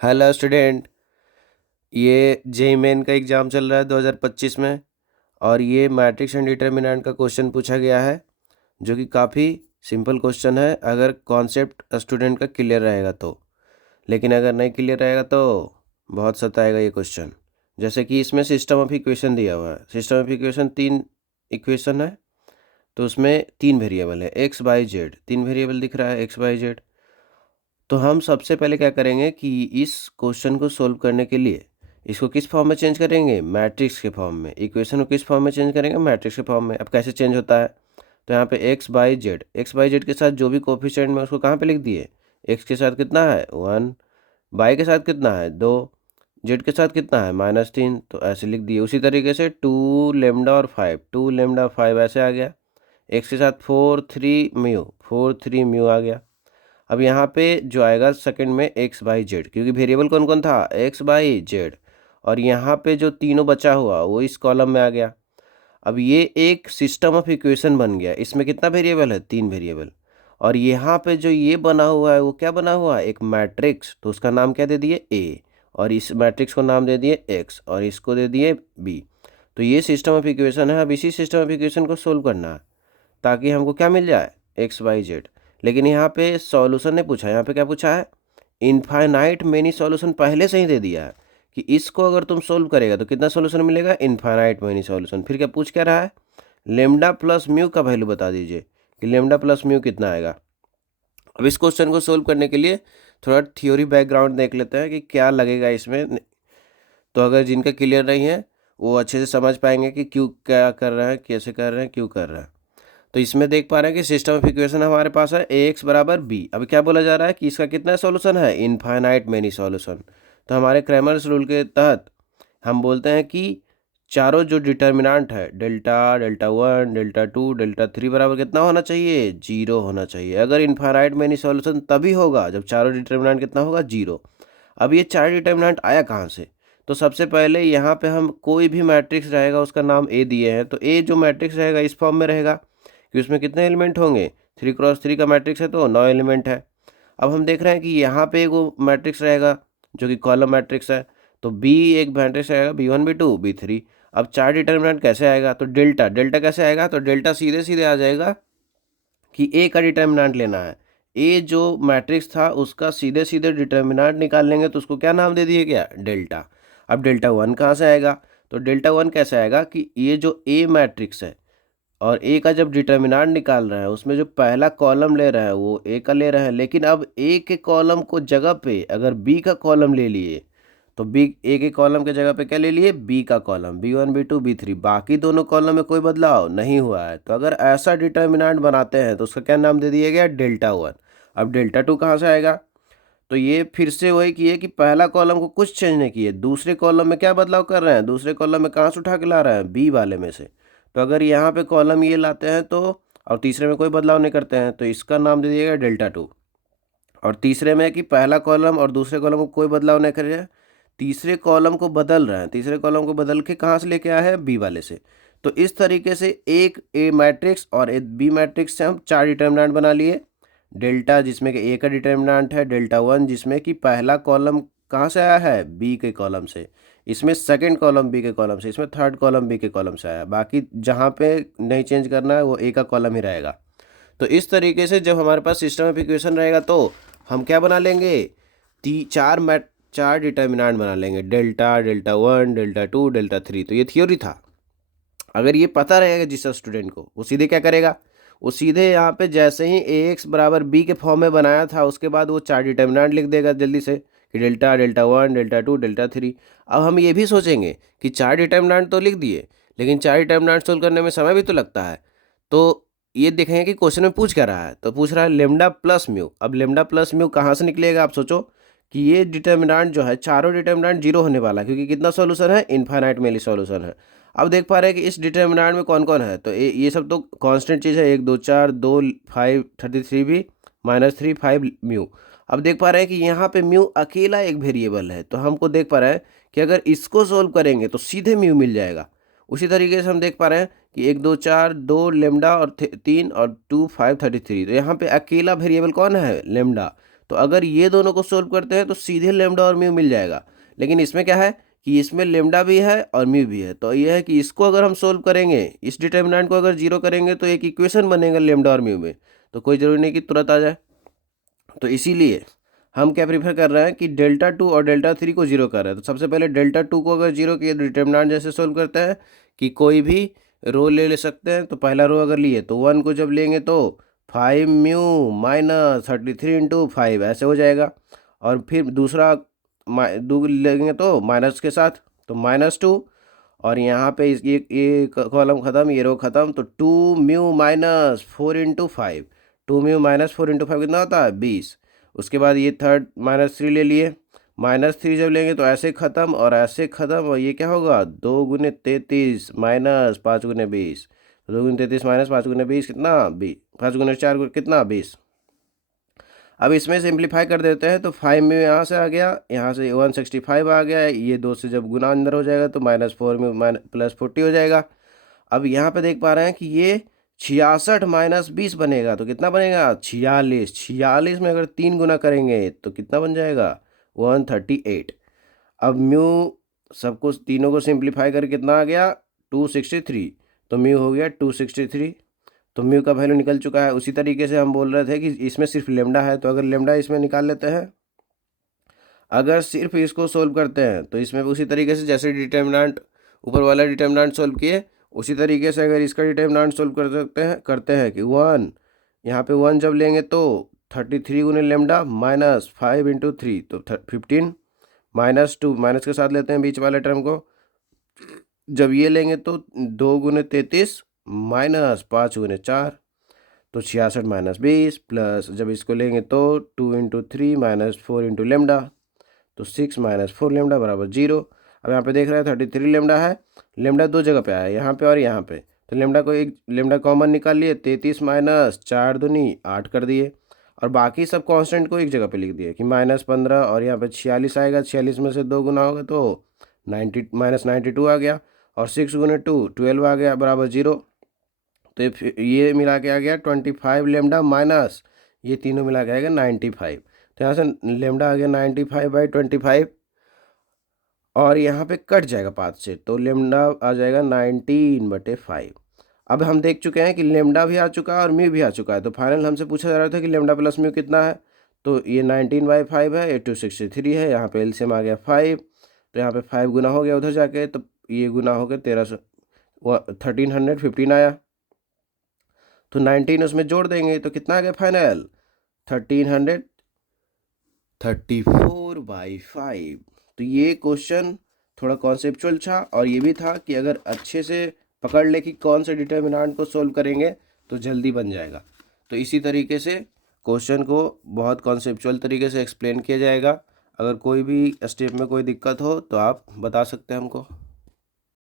Hello student. ये JEE main का exam चल रहा है 2025 में। और ये मैट्रिक्स एंड डिटर्मिनेंट का क्वेश्चन पूछा गया है, जो कि काफ़ी सिंपल क्वेश्चन है अगर कॉन्सेप्ट स्टूडेंट का क्लियर रहेगा तो। लेकिन अगर नहीं क्लियर रहेगा तो बहुत सताएगा ये क्वेश्चन। जैसे कि इसमें सिस्टम ऑफ इक्वेशन दिया हुआ है। सिस्टम ऑफ इक्वेशन 3 इक्वेशन है, तो उसमें 3 वेरिएबल है, एक्स वाई जेड। 3 वेरिएबल दिख रहा है, एक्स वाई जेड। तो हम सबसे पहले क्या करेंगे कि इस क्वेश्चन को सोल्व करने के लिए इसको किस फॉर्म में चेंज करेंगे, मैट्रिक्स के फॉर्म में। इक्वेशन को किस फॉर्म में चेंज करेंगे, मैट्रिक्स के फॉर्म में। अब कैसे चेंज होता है, तो यहाँ पे एक्स बाई जेड के साथ जो भी कोफिशिएंट में उसको कहाँ पे लिख दिए। एक्स के साथ कितना है 1, बाई के साथ कितना है 2, जेड के साथ कितना है -3, तो ऐसे लिख दिए। उसी तरीके से 2 लेमडा और 5, 2 लेमडा 5 ऐसे आ गया। एक्स के साथ 4 3 म्यू आ गया। अब यहाँ पे जो आएगा सेकंड में एक्स बाई जेड, क्योंकि वेरिएबल कौन कौन था, एक्स बाई जेड। और यहाँ पे जो तीनों बचा हुआ वो इस कॉलम में आ गया। अब ये एक सिस्टम ऑफ इक्वेशन बन गया। इसमें कितना वेरिएबल है, 3 वेरिएबल। और यहाँ पे जो ये बना हुआ है वो क्या बना हुआ है, एक मैट्रिक्स। तो उसका नाम क्या दे दिए, ए। और इस मैट्रिक्स को नाम दे दिए एक्स, और इसको दे दिए बी। तो ये सिस्टम ऑफ इक्वेशन है। अब इसी सिस्टम ऑफ इक्वेशन को सोल्व करना है ताकि हमको क्या मिल जाए, एक्स वाई जेड। लेकिन यहाँ पे सॉल्यूशन ने पूछा, यहाँ पे क्या पूछा है, इनफाइनाइट मेनी सॉल्यूशन पहले से ही दे दिया है कि इसको अगर तुम सोल्व करेगा तो कितना सॉल्यूशन मिलेगा, इनफाइनाइट मेनी सॉल्यूशन। फिर क्या पूछ क्या रहा है, लेमडा प्लस म्यू का वैल्यू बता दीजिए कि लेमडा प्लस म्यू कितना आएगा। अब इस क्वेश्चन को सोल्व करने के लिए थोड़ा थ्योरी बैकग्राउंड देख लेते हैं कि क्या लगेगा इसमें। तो अगर जिनका क्लियर नहीं है वो अच्छे से समझ पाएंगे कि क्यों क्या कर रहे हैं, कैसे कर रहे हैं, क्यों कर रहे हैं। तो इसमें देख पा रहे हैं कि सिस्टम ऑफ इक्वेशन हमारे पास है ए एक्स बराबर बी। अब क्या बोला जा रहा है कि इसका कितना सॉल्यूशन है, इनफाइनाइट मेनी सॉल्यूशन। तो हमारे क्रैमर्स रूल के तहत हम बोलते हैं कि चारों जो डिटर्मिनेंट है, डेल्टा, डेल्टा 1, डेल्टा 2, डेल्टा 3 बराबर कितना होना चाहिए, 0 होना चाहिए। अगर इनफाइनाइट मेनी सॉल्यूशन तभी होगा जब चारों डिटर्मिनेंट कितना होगा, 0। अब ये चार डिटर्मिनेंट आया कहाँ से, तो सबसे पहले यहाँ पे हम कोई भी मैट्रिक्स रहेगा उसका नाम ए दिए हैं। तो ए जो मैट्रिक्स रहेगा इस फॉर्म में रहेगा कि उसमें कितने एलिमेंट होंगे, 3x3 का मैट्रिक्स है तो 9 एलिमेंट है। अब हम देख रहे हैं कि यहाँ पे एक वो मैट्रिक्स रहेगा जो कि कॉलम मैट्रिक्स है। तो बी एक मैट्रिक्स रहेगा, B1 B2 B3। अब चार डिटर्मिनेंट कैसे आएगा, तो डेल्टा, डेल्टा कैसे आएगा, तो डेल्टा सीधे सीधे आ जाएगा कि ए का डिटर्मिनेंट लेना है। ए जो मैट्रिक्स था उसका सीधे सीधे डिटर्मिनेंट निकाल लेंगे तो उसको क्या नाम दे दिए गया, डेल्टा। अब डेल्टा 1 कहाँ से आएगा, तो डेल्टा 1 कैसे आएगा कि ये जो ए मैट्रिक्स है और ए का जब डिटर्मिनेंट निकाल रहे हैं उसमें जो पहला कॉलम ले रहे हैं वो ए का ले रहे हैं। लेकिन अब ए के कॉलम को जगह पे अगर बी का कॉलम ले लिए तो बी, ए के कॉलम के जगह पे क्या ले लिए, बी का कॉलम, B1 B2 B3। बाकी दोनों कॉलम में कोई बदलाव नहीं हुआ है। तो अगर ऐसा डिटर्मिनेंट बनाते हैं तो उसका क्या नाम दे दिया गया, डेल्टा 1। अब डेल्टा 2 कहाँ से आएगा, तो ये फिर से वही किए कि पहला कॉलम को कुछ चेंज नहीं किए, दूसरे कॉलम में क्या बदलाव कर रहे हैं, दूसरे कॉलम में कहाँ से उठा के ला रहे हैं, बी वाले में से। तो अगर यहाँ पे कॉलम ये लाते हैं तो, और तीसरे में कोई बदलाव नहीं करते हैं तो इसका नाम दे दिएगा डेल्टा 2। और तीसरे में कि पहला कॉलम और दूसरे कॉलम को कोई बदलाव नहीं कर रहे हैं, तीसरे कॉलम को बदल रहे हैं, तीसरे कॉलम को बदल के कहाँ से लेके आए हैं, बी वाले से। तो इस तरीके से एक ए मैट्रिक्स और एक बी मैट्रिक्स से हम चार डिटर्मिनेंट बना लिए। डेल्टा जिसमें कि ए का डिटर्मिनेंट है, डेल्टा 1 जिसमें कि पहला कॉलम कहाँ से आया है, बी के कॉलम से, इसमें सेकंड कॉलम बी के कॉलम से, इसमें थर्ड कॉलम बी के कॉलम से आया। बाकी जहाँ पे नहीं चेंज करना है वो ए का कॉलम ही रहेगा। तो इस तरीके से जब हमारे पास सिस्टम ऑफ इक्वेशन रहेगा तो हम क्या बना लेंगे, चार डिटर्मिनेंट बना लेंगे, डेल्टा 1, डेल्टा 2, डेल्टा 3। तो ये थ्योरी था। अगर ये पता रहेगा जिस स्टूडेंट को, वो सीधे क्या करेगा, वो सीधे यहाँ पे जैसे ही ए एक्स बराबर बी के फॉर्म में बनाया था उसके बाद वो चार डिटर्मिनेंट लिख देगा जल्दी से कि डेल्टा 1, डेल्टा 2, डेल्टा 3। अब हम ये भी सोचेंगे कि चार डिटर्मिनेंट तो लिख दिए, लेकिन चार डिटर्मिनेंट सोल्व करने में समय भी तो लगता है। तो ये देखेंगे कि क्वेश्चन में पूछ क्या रहा है, तो पूछ रहा है लेमडा प्लस म्यू। अब लेमडा प्लस म्यू कहाँ से निकलेगा, आप सोचो कि ये डिटर्मिनेंट जो है, चारों डिटर्मिनेंट 0 होने वाला है क्योंकि कितना सॉल्यूशन है, इनफाइनाइट मेनी सॉल्यूशन है। अब देख पा रहे हैं कि इस डिटर्मिनेंट में कौन कौन है, तो ये सब तो कांस्टेंट चीज़ है, 1 2 4 2 5 33 भी, -3 5 म्यू। अब देख पा रहे हैं कि यहाँ पे म्यू अकेला एक वेरिएबल है। तो हमको देख पा रहे हैं कि अगर इसको सोल्व करेंगे तो सीधे म्यू मिल जाएगा। उसी तरीके से हम देख पा रहे हैं कि 1 2 4 2 लेमडा और 3 और 2 5 33। तो यहाँ पे अकेला वेरिएबल कौन है, लेमडा। तो अगर ये दोनों को सोल्व करते हैं तो सीधे लेमडा और म्यू मिल जाएगा। लेकिन इसमें क्या है कि इसमें लेमडा भी है और म्यू भी है, तो ये है कि इसको अगर हम सोल्व करेंगे, इस डिटर्मिनेंट को अगर जीरो करेंगे तो एक इक्वेशन बनेगा लेमडा और म्यू में, तो कोई ज़रूरी नहीं कि तुरंत आ जाए। तो इसीलिए हम क्या प्रीफर कर रहे हैं कि डेल्टा 2 और डेल्टा 3 को जीरो कर रहे हैं। तो सबसे पहले डेल्टा 2 को अगर जीरो किए, डिटर्मिनेंट जैसे सोल्व करते हैं कि कोई भी रो ले सकते हैं। तो पहला रो अगर लिए तो 1 को जब लेंगे तो 5 म्यू माइनस 33 इंटू 5 ऐसे हो जाएगा। और फिर दूसरा दो लेंगे तो माइनस के साथ, तो -2। और यहाँ पे ये कॉलम ख़त्म, ये रो ख़त्म, तो 2 mu minus 4 into 5, 2 mu minus 4 into 5 कितना होता है 20। उसके बाद ये थर्ड -3 ले लिए, -3 जब लेंगे तो ऐसे ख़त्म और ऐसे ख़त्म, और ये क्या होगा 2 गुने 33 माइनस 5 गुने 20, 2 गुने 33 माइनस 5 गुने 20 कितना 20, 5 गुने 4 कितना 20। अब इसमें सिंप्लीफाई कर देते हैं तो 5 में यहाँ से आ गया, यहाँ से 165 आ गया, ये 2 से जब गुना अंदर हो जाएगा तो -4 में +40 हो जाएगा। अब यहाँ पे देख पा रहे हैं कि ये 66 माइनस 20 बनेगा, तो कितना बनेगा 46। 46 में अगर 3 गुना करेंगे तो कितना बन जाएगा 138। अब म्यू सबको तीनों को सिंप्लीफाई करके कितना आ गया 263, तो म्यू हो गया 263। तो म्यू का वैल्यू निकल चुका है। उसी तरीके से हम बोल रहे थे कि इसमें सिर्फ लेमडा है, तो अगर लेमडा इसमें निकाल लेते हैं, अगर सिर्फ इसको सोल्व करते हैं तो इसमें उसी तरीके से जैसे डिटर्मिनेंट ऊपर वाला डिटर्मिनेंट सोल्व किए, उसी तरीके से अगर इसका डिटर्मिनेंट सोल्व कर सकते हैं, करते हैं कि 1 यहाँ पे 1 जब लेंगे तो 33 गुने लेमडा माइनस 5 इंटू 3, तो 15 -2 माइनस के साथ लेते हैं बीच वाले टर्म को। जब ये लेंगे तो 2 गुने 33 माइनस 5 गुने 4, तो 66 माइनस 20 प्लस जब इसको लेंगे तो 2 इंटू 3 माइनस 4 इंटू लेमडा, तो 6 माइनस 4 लेमडा बराबर 0। अब यहाँ पे देख रहे हैं 33 लेमडा है, लेमडा दो जगह पे आया है, यहाँ पे और यहाँ पे, तो लेमडा को एक लेमडा कॉमन निकाल लिए, 33 माइनस 4 दूनी 8 कर दिए, और बाकी सब कांस्टेंट को एक जगह पे लिख दिए कि -15, और यहाँ पे 46 आएगा, 46 में से 2 गुना होगा तो 90 -92 आ गया, और 6 गुने 2 12 आ गया बराबर 0। तो ये मिला के आ गया 25 लेमडा माइनस ये तीनों मिला के आएगा 95। तो यहाँ से लेमडा आ गया 95/25, और यहाँ पे कट जाएगा 5 से, तो लेमडा आ जाएगा 19/5। अब हम देख चुके हैं कि लेमडा भी आ चुका है और म्यू भी आ चुका है, तो फाइनल हमसे पूछा जा रहा था कि लेमडा प्लस म्यू कितना है। तो ये 19/5 है, ये 263 है, यहाँ पे एलसीएम आ गया 5, तो यहाँ पे 5 गुना हो गया उधर जाके, तो ये गुना हो गया 1315 आया। तो 19 उसमें जोड़ देंगे तो कितना आ गया फाइनल 1334/5। तो ये क्वेश्चन थोड़ा कॉन्सेप्चुअल था, और ये भी था कि अगर अच्छे से पकड़ ले कि कौन से डिटर्मिनेंट को सोल्व करेंगे तो जल्दी बन जाएगा। तो इसी तरीके से क्वेश्चन को बहुत कॉन्सेप्चुअल तरीके से एक्सप्लेन किया जाएगा। अगर कोई भी स्टेप में कोई दिक्कत हो तो आप बता सकते हैं हमको।